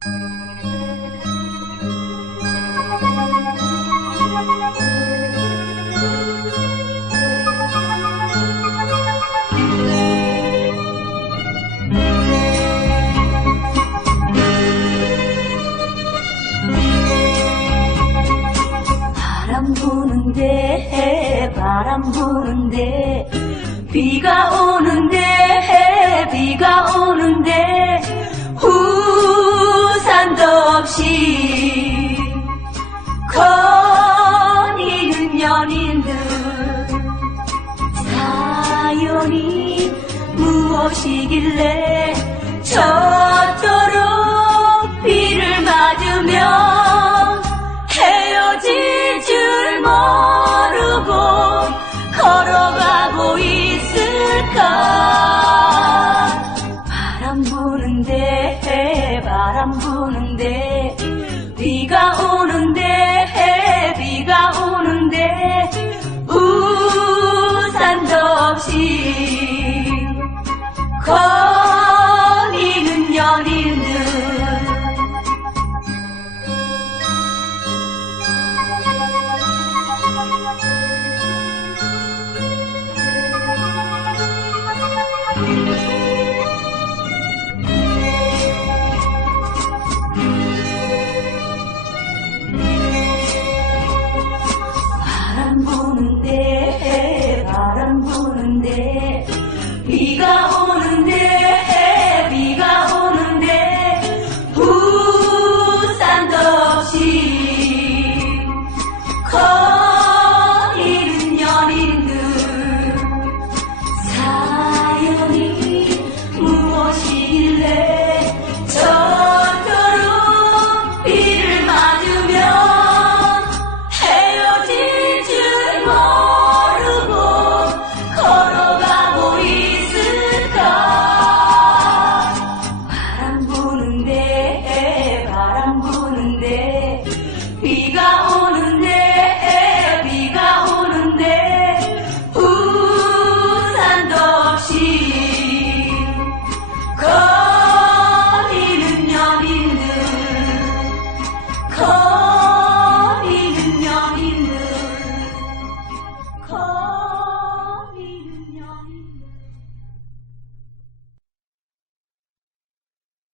바람 부는데 바람 부는데 비가 오는데 나오시길래 저토록 비를 맞으며